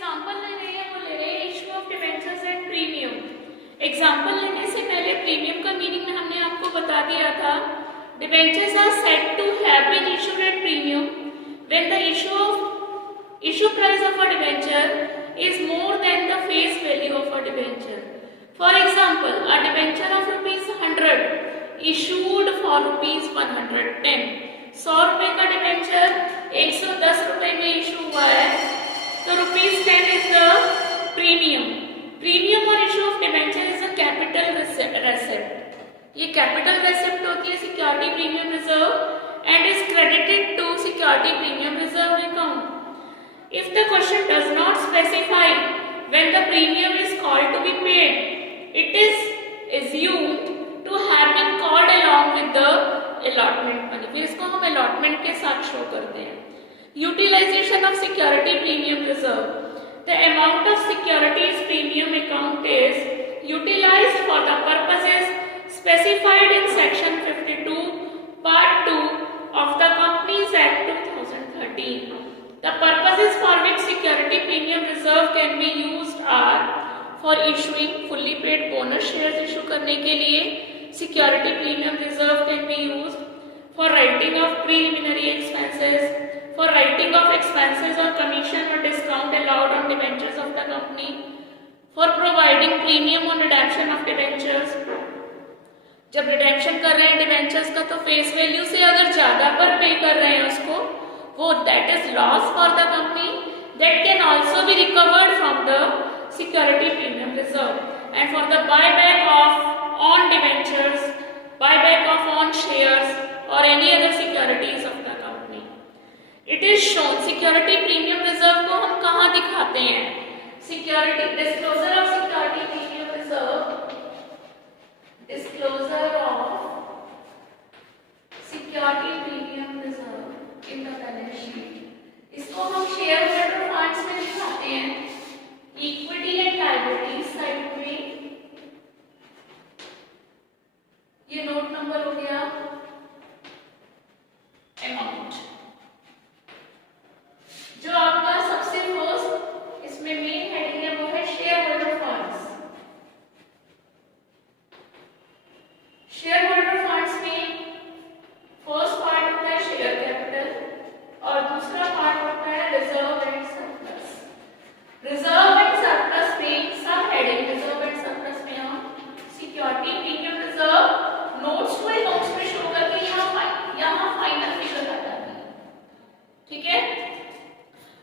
एग्जांपल ले रहे हैं, वो ले रहे हैं issue of debentures at premium. Example लेने से पहले प्रीमियम का मीनिंग हमने आपको बता दिया था। Debentures are said to have been issued at premium when the issue price of a debenture is more than the face value of a debenture. For example, a debenture of rupees 100 issued for rupees 110. 100 रुपए का डिबेंचर 110 रुपए में इशू हुआ है, तो rupees 10 is the premium. Premium और issue of debenture is a capital receipt. ये capital receipt होती है security premium reserve and is credited to security premium reserve account. If the question does not specify when the premium is called to be paid, it is assumed to have been called along with the allotment money। फिर इसको हम allotment के साथ शो करते हैं। Utilization of security premium reserve: the amount of securities premium account is utilized for the purposes specified in section 52 part 2 of the Companies Act 2013। The purposes for which security premium reserve can be used are for issuing fully paid bonus shares issue करने के लिए security premium reserve can be used for writing of preliminary expenses, for writing of expenses or commission or discount allowed on debentures of the company, for providing premium on redemption of debentures। जब redemption कर रहे हैं debentures का तो face value से अगर ज्यादा पर पे कर रहे हैं उसको, वो that is loss for the company that can also be recovered from the security premium reserve। And for the buyback of on debentures, buyback of on shares or any other securities of the company, it is shown। security premium reserve को हम कहाँ दिखाते हैं? security disclosure of security premium reserve, disclosure of security premium reserve in the balance sheet। इसको हम share holder funds में दिखाते हैं, इक्विटी एंड लायबिलिटी साइड में। ये नोट नंबर हो गया अमाउंट। जो आपका सबसे फर्स्ट इसमें मेन हेडिंग है वो है share holder funds. Share holder funds में फर्स्ट पार्ट होता है शेयर कैपिटल और दूसरा पार्ट होता है reserve and surplus. Reserve and surplus में सब हेडिंग रिजर्व एंड सरप्लस में हम सिक्योरिटी प्रीमियम रिजर्व नोट्स को नोट्स में शो करके यहाँ फाइनल फिगर आ जाती है। ठीक है,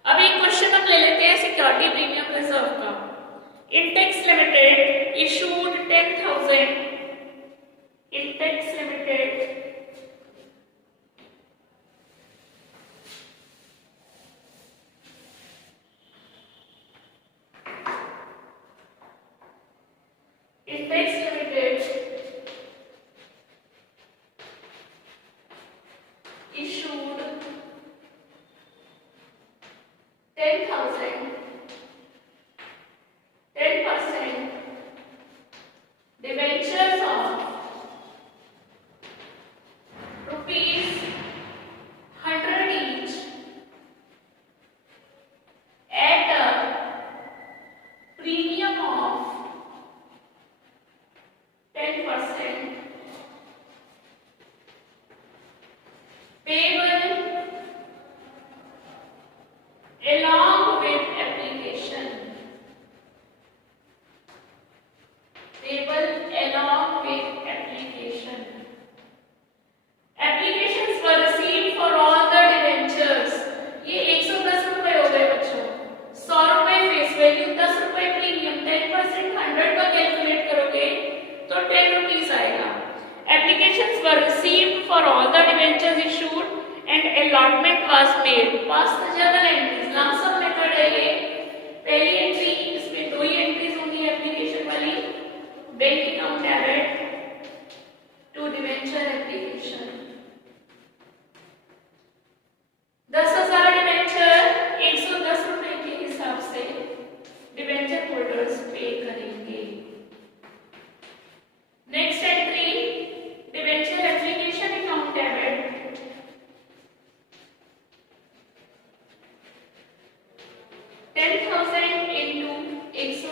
अब एक क्वेश्चन हम ले लेते हैं सिक्योरिटी प्रीमियम रिजर्व का। Intex limited issued 10,000, Intex limited issued 10,000 10% debentures of rupees 100 each at a premium of 10% payable along with application, payable along with application। Applications were received for all the debentures। ये 110 रुपए हो गए बच्चों। 100 रुपए face value, 10 रुपए प्रीमियम, 10% 100 का कैलकुलेट करोगे तो 10 रुपीज आएगा। Applications were received for all the debentures issued and allotment was made। Past journal entries, lump sum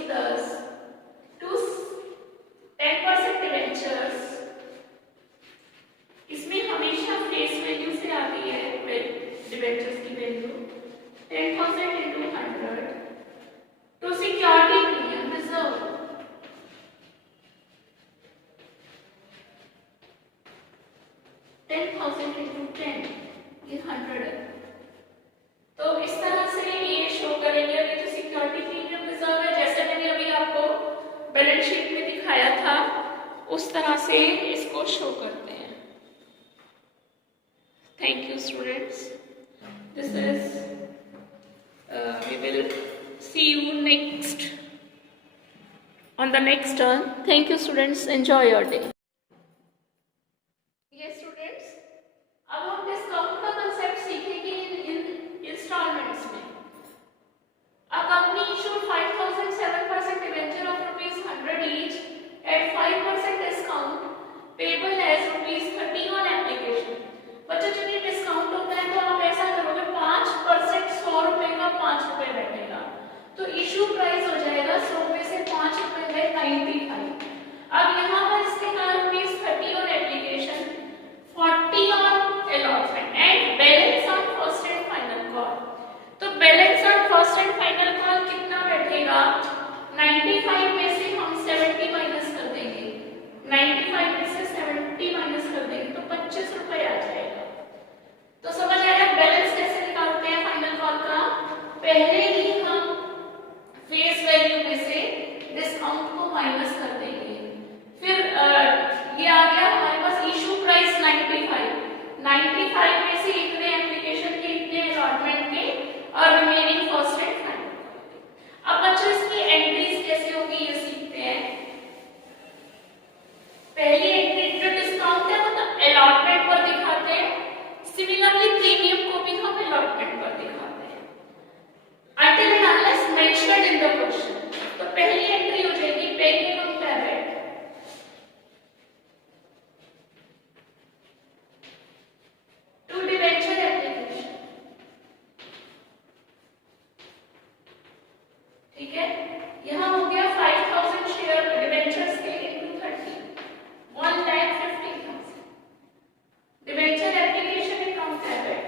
10 to 10% debentures, इसमें हमेशा फेस वैल्यू से आती है डिबेंचर्स की value 10,000 into 100 to security premium reserve. 10,000 into 10 ये 100 है। तो इस तरह से ये शो करेंगे कि जो सिक्योरिटी प्रीमियम रिजर्व है, जैसे मैंने अभी आपको बैलेंस शीट में दिखाया था उस तरह से इसको शो करते हैं। Thank you students, this is we will see you next on the next turn. Thank you students, enjoy your day. Yes students, अब हम डिस्काउंट का कंसेप्ट सीखेंगे इन इंस्टॉलमेंट्स में। A company issued 5,007% debenture of ₹100 each at 5% discount payable as ₹30 on application. बच्चों जब ये डिस्काउंट होता है तो आप ऐसा करोगे 5% 100 रुपए का 5 रुपए बैठेगा, तो इशू प्राइस हो जाएगा 100 रुपए से 5 रुपए है 95। अब यहाँ पर इसके कारण ₹30 on application, 40 on allotment and balance on first and final call. तो balance on first and final call कितना बैठेगा? 95 में से हम 70 माइनस कर देंगे, 95 में से 70 माइनस कर देंगे तो 25 रुपए आ जाएगा। तो समझ आया बैलेंस कैसे निकालते हैं फाइनल कॉल का? पहले ही हम फेस वैल्यू में से डिस्काउंट को माइनस कर देंगे, फिर ये आ गया हमारे पास इशू प्राइस 95 में से इतने एप्लीकेशन के इतने अलॉटमेंट के और रिमेनिंग फर्स्ट एंड फाइनल। अब बच्चों इसकी एंट्रीज कैसे होगी ये सीखते हैं। पहली एंट्री जो डिस्काउंट है वो तो अलॉटमेंट पर दिखाते हैं, सिमिलरली प्रीमियम को भी हम अलॉटमेंट पर दिखाते हैं until and unless mentioned in the question। तो पहली एंट्री हो जाएगी bank account debit to debenture application, ठीक है। यहाँ हो गया 5,000 शेयर डिबेंचर्स के into 30, 1,50,000 debenture application account debit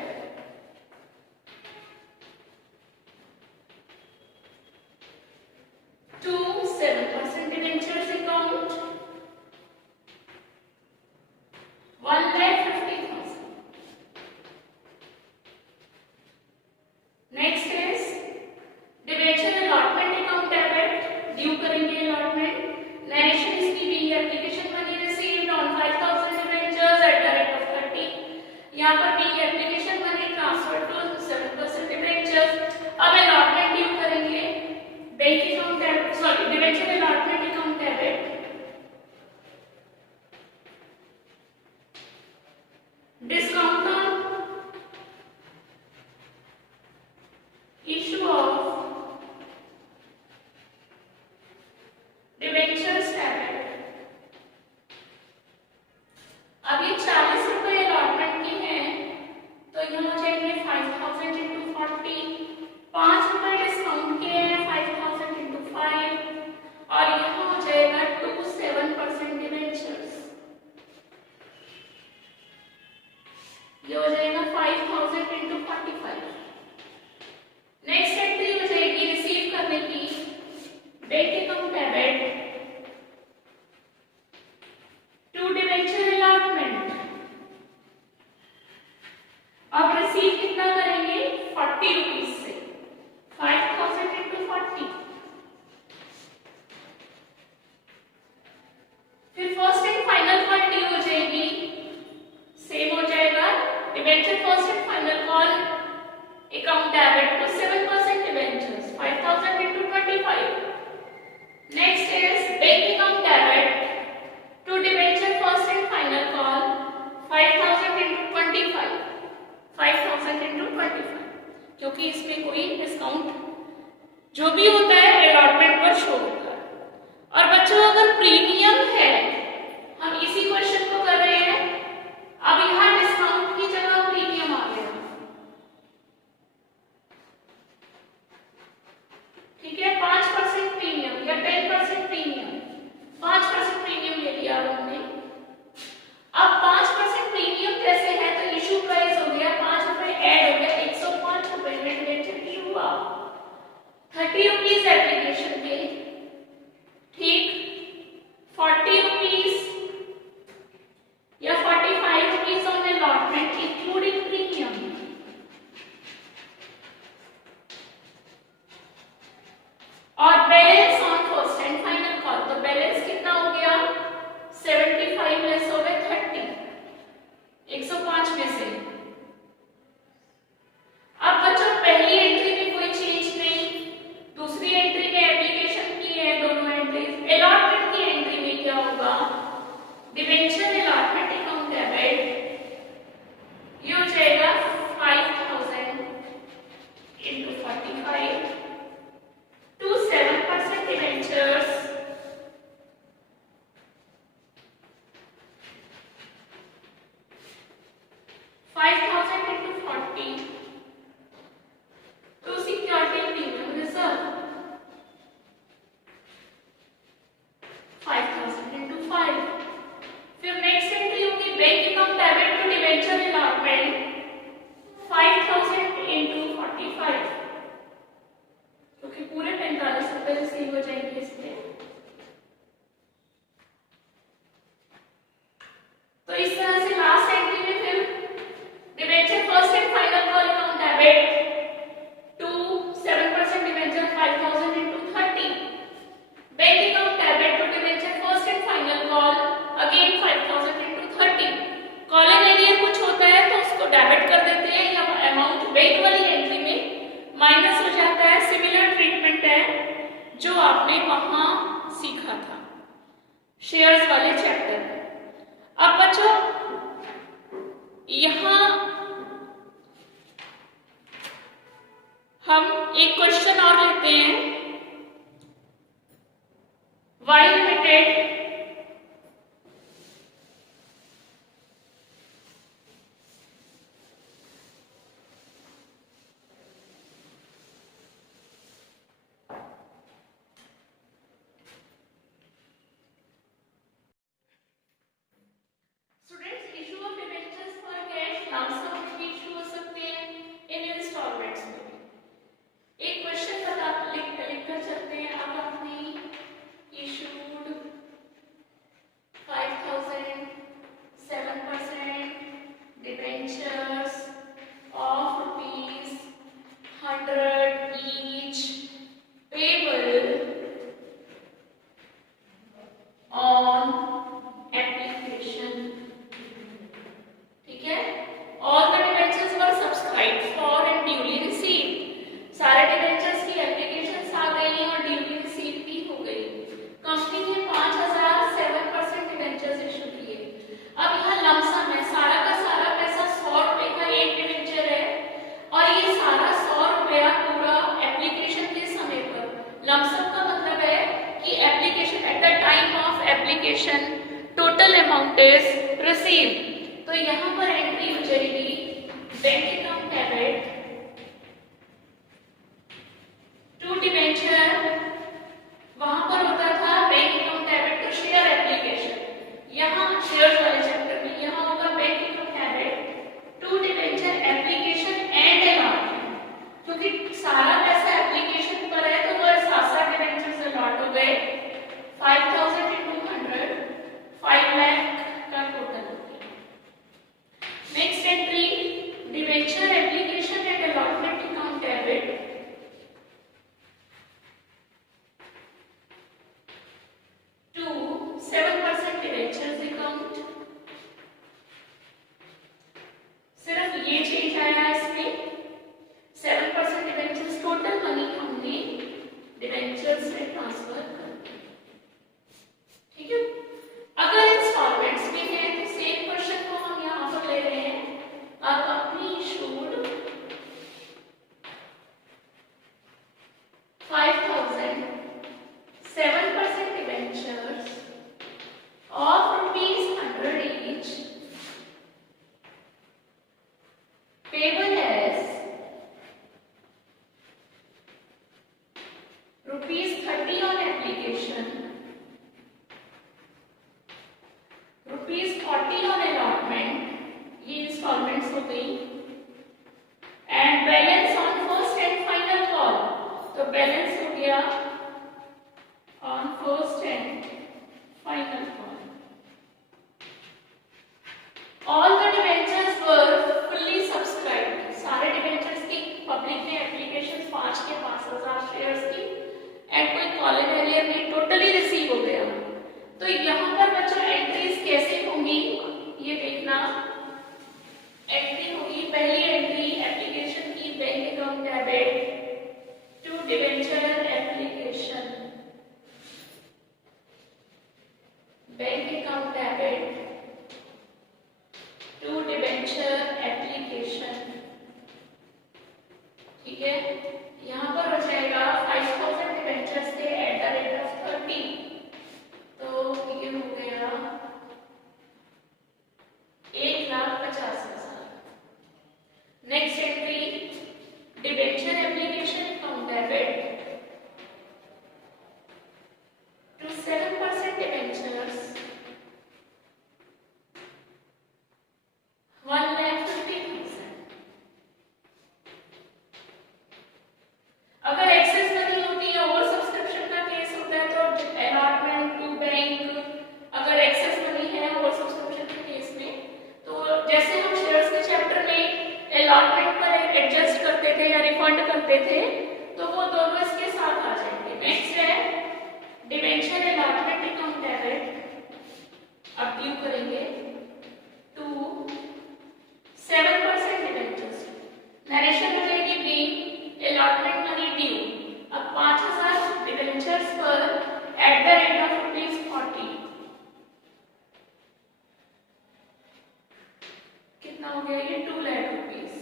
to 7% debentures account 1,50,000। Next is debenture allotment account debit, due करेंगे अलॉटमेंट, नरेशन इसकी being application money received on 5,000 debentures at the rate of 30। यहाँ पर being application money transfer to 7% debentures. अब allotment due करेंगे bank account debit, sorry debenture allotment account debit discount on issue of debentures debit. अब ये 40 रुपए अलॉटमेंट की है तो यहाँ हो जाएंगे 5,000 into 40, 5 रुपए डिस्काउंट के हैं 5,000 into 5 और यहाँ हो जाएगा 7% डिबेंचर्स, ये हो जाएगा 5,000 into 45। नेक्स्ट एंट्री हो जाएगी रिसीव करने की bank account debit to debenture allotment. अब रिसीव कितना करेंगे? 40 रुपीज से 5,000 into 40, फिर first and final call due हो जाएगी, सेम हो जाएगा debenture first and final call account debit to 7% debentures 5,000 into 25। Next is bank account debit to debenture first and final call 5,000 into 25, 5,000 into 25, क्योंकि इसमें कोई डिस्काउंट जो भी होता है अलॉटमेंट पर शो होता है। और बच्चों अगर प्रीमियम है, हम इसी क्वेश्चन को कर रहे हैं, अब यहाँ डिस्काउंट की जगह प्रीमियम आ गया, ठीक है। 5% प्रीमियम या तो बैलेंस कितना हो गया 75 लेस हो गए 30, 105 में से। अब बच्चों पहली एंट्री में कोई चेंज नहीं, दूसरी एंट्री में एप्लीकेशन की है दोनों एंट्रीज। अलॉटमेंट की एंट्री में क्या होगा, डिबेंचर अलॉटमेंट अकाउंट डेबिट, ये हो जाएगा 5000 into 45 to 7% debentures, माइनस हो जाता है। सिमिलर ट्रीटमेंट है जो आपने वहां सीखा था शेयर्स वाले चैप्टर में। अब बच्चों यहां हम एक क्वेश्चन और लेते हैं। Y limited total amount is receive, तो यहां पर एंट्री हो जाएगी bank account debit to debenture, वहां पर होता था bank account debit to share application, यहां शेयर्स वाले चैप्टर में यहां होगा bank account debit to debenture application and allotment, क्योंकि सारा पैसा एप्लीकेशन पर है तो वो साथ-साथ डिबेंचर से अलॉट हो गए। 5000 into 100 5 लाख का टोटल हो गया। Next entry debenture application and allotment account debit to 7% debentures account, सिर्फ ये चेंज आया इसमें 7% डिबेंचर्स, टोटल मनी हमने डिबेंचर्स में ट्रांसफर कर, ठीक है। अगर इंस्टॉलमेंट्स में है तो सेम क्वेश्चन को हम यहां पर ले रहे हैं। A company issued 5000 7% debentures of ₹100 each payable as ₹30 on application, ₹40 on allotment, ये इंस्टॉलमेंट्स हो गई, and balance on first and final call, तो बैलेंस हो गया on first and final call. All the debentures were fully subscribed, सारे डिबेंचर्स की पब्लिक ने एप्लीकेशन 5 के 5000 शेयर्स की एंड कोई कॉल इन एरियर में टोटली तो यहाँ पर बच्चों एंट्रीज कैसे होंगी ये देखना। एंट्री होगी, पहली एंट्री एप्लीकेशन की bank account debit to debenture application, bank account debit to debenture application. ठीक है, यहाँ पर हो जाएगा 5000 डिबेंचर्स थे एट द रेट ऑफ 30, तो ये हो गया 1,50,000। Next entry debenture application account debit to 7% debentures 1,50,000। अगर एक्सेस नहीं होती है और सब्सक्रिप्शन का केस होता है तो अलॉटमेंट टू बैंक, अगर एक्सेस मनी है और सब्सक्रिप्शन के केस में, तो जैसे हम शेयर्स के चैप्टर में अलॉटमेंट पर एडजस्ट करते थे या रिफंड करते थे, तो वो दोनों इसके साथ आ जाएंगे। नेक्स्ट है डिबेंचर अलॉटमेंट अकाउंट डेबिट, अब ड्यू करेंगे टू 7% डिबेंचर्स, नरेशन हो जाएगी बी अलॉटमेंट मनी ड्यू। अब 5,000 डिबेंचर्स पर एट द रेट ऑफ ₹40 कितना हो गया, ये 2 लाख रुपीस।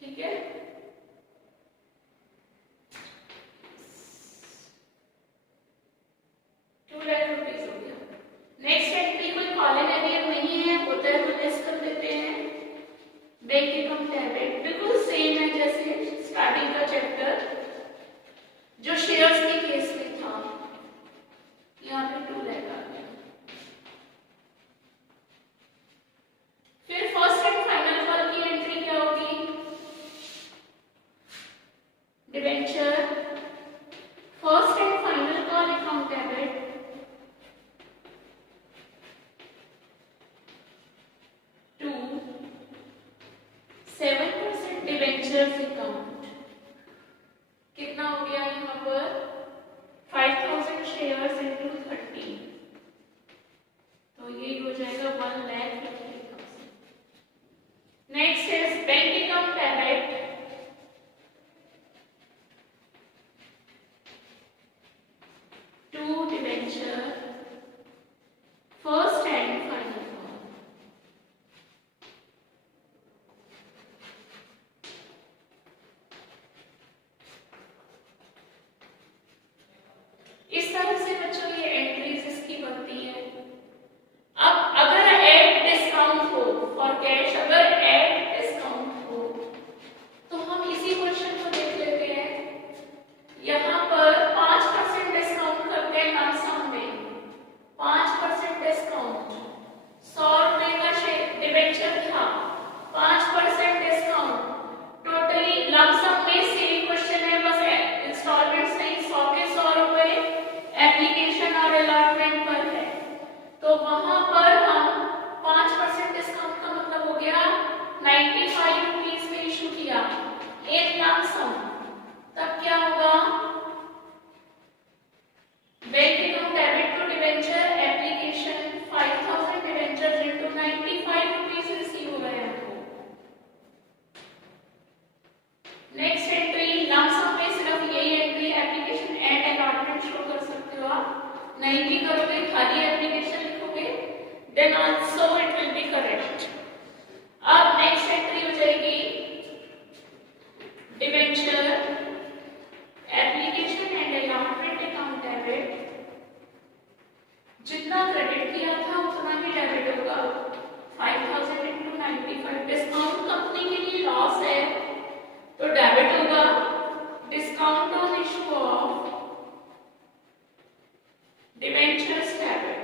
ठीक है, ₹2,00,000 हो गया। नेक्स्ट एंट्री कोई कॉलन एरियर नहीं है, होता है तो टेस्ट कर लेते हैं। बैंक अकाउंट डेबिट बिल्कुल सेम है जैसे स्टार्टिंग का चैप्टर जो शेयर्स के केस में था, यहाँ पे 2 लाख आ गया। फिर फर्स्ट एंड फाइनल कॉल की एंट्री क्या होगी, debenture first and final call account debit to 7% debentures account, कितना हो गया यहाँ पर 5,000 शेयर्स इनटू 30, तो ये हो जाएगा 1,50,000। Next is bank account debit to debenture first and final call. इस तरह से बच्चों ये एंट्रीज इसकी बनती है। अब अगर एड डिस्काउंट हो फॉर कैश, अगर एड डिस्काउंट हो तो हम इसी क्वेश्चन को देख लेते हैं। यहाँ पर 5% डिस्काउंट करते हैं लमसम में, 5% डिस्काउंट, 100 रुपए का डिबेंचर था, 5% डिस्काउंट, टोटली लमसम में सेम क्वेश्चन है, बस इंस्टॉलमेंट्स नहीं, 100 के 100 रुपए एप्लीकेशन और अलॉटमेंट पर है, तो वहां पर हम 5% डिस्काउंट का मतलब हो गया 95 रुपीस में इशू किया एक लमसम, तब क्या होगा, bank account debit to debenture application 5,000 debentures into 95 rupees receive हो गए हमको। नेक्स्ट एंट्री लमसम में सिर्फ यही entry application and allotment show कर सकते हो आप, नहीं भी करोगे खाली एप्लीकेशन लिखोगे then also it will be correct. अब नेक्स्ट एंट्री हो जाएगी debenture application and allotment account debit, जितना क्रेडिट किया था उतना ही डेबिट होगा, 5,000 इनटू 95। डिस्काउंट कंपनी के लिए लॉस है तो डेबिट होगा, discount on issue of debentures debit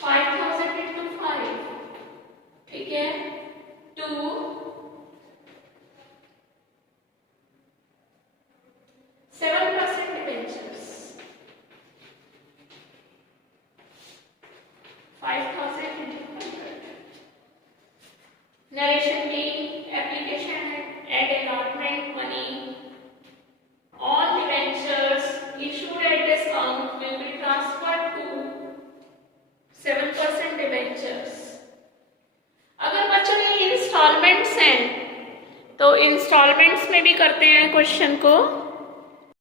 5 instalments में भी करते हैं क्वेश्चन को।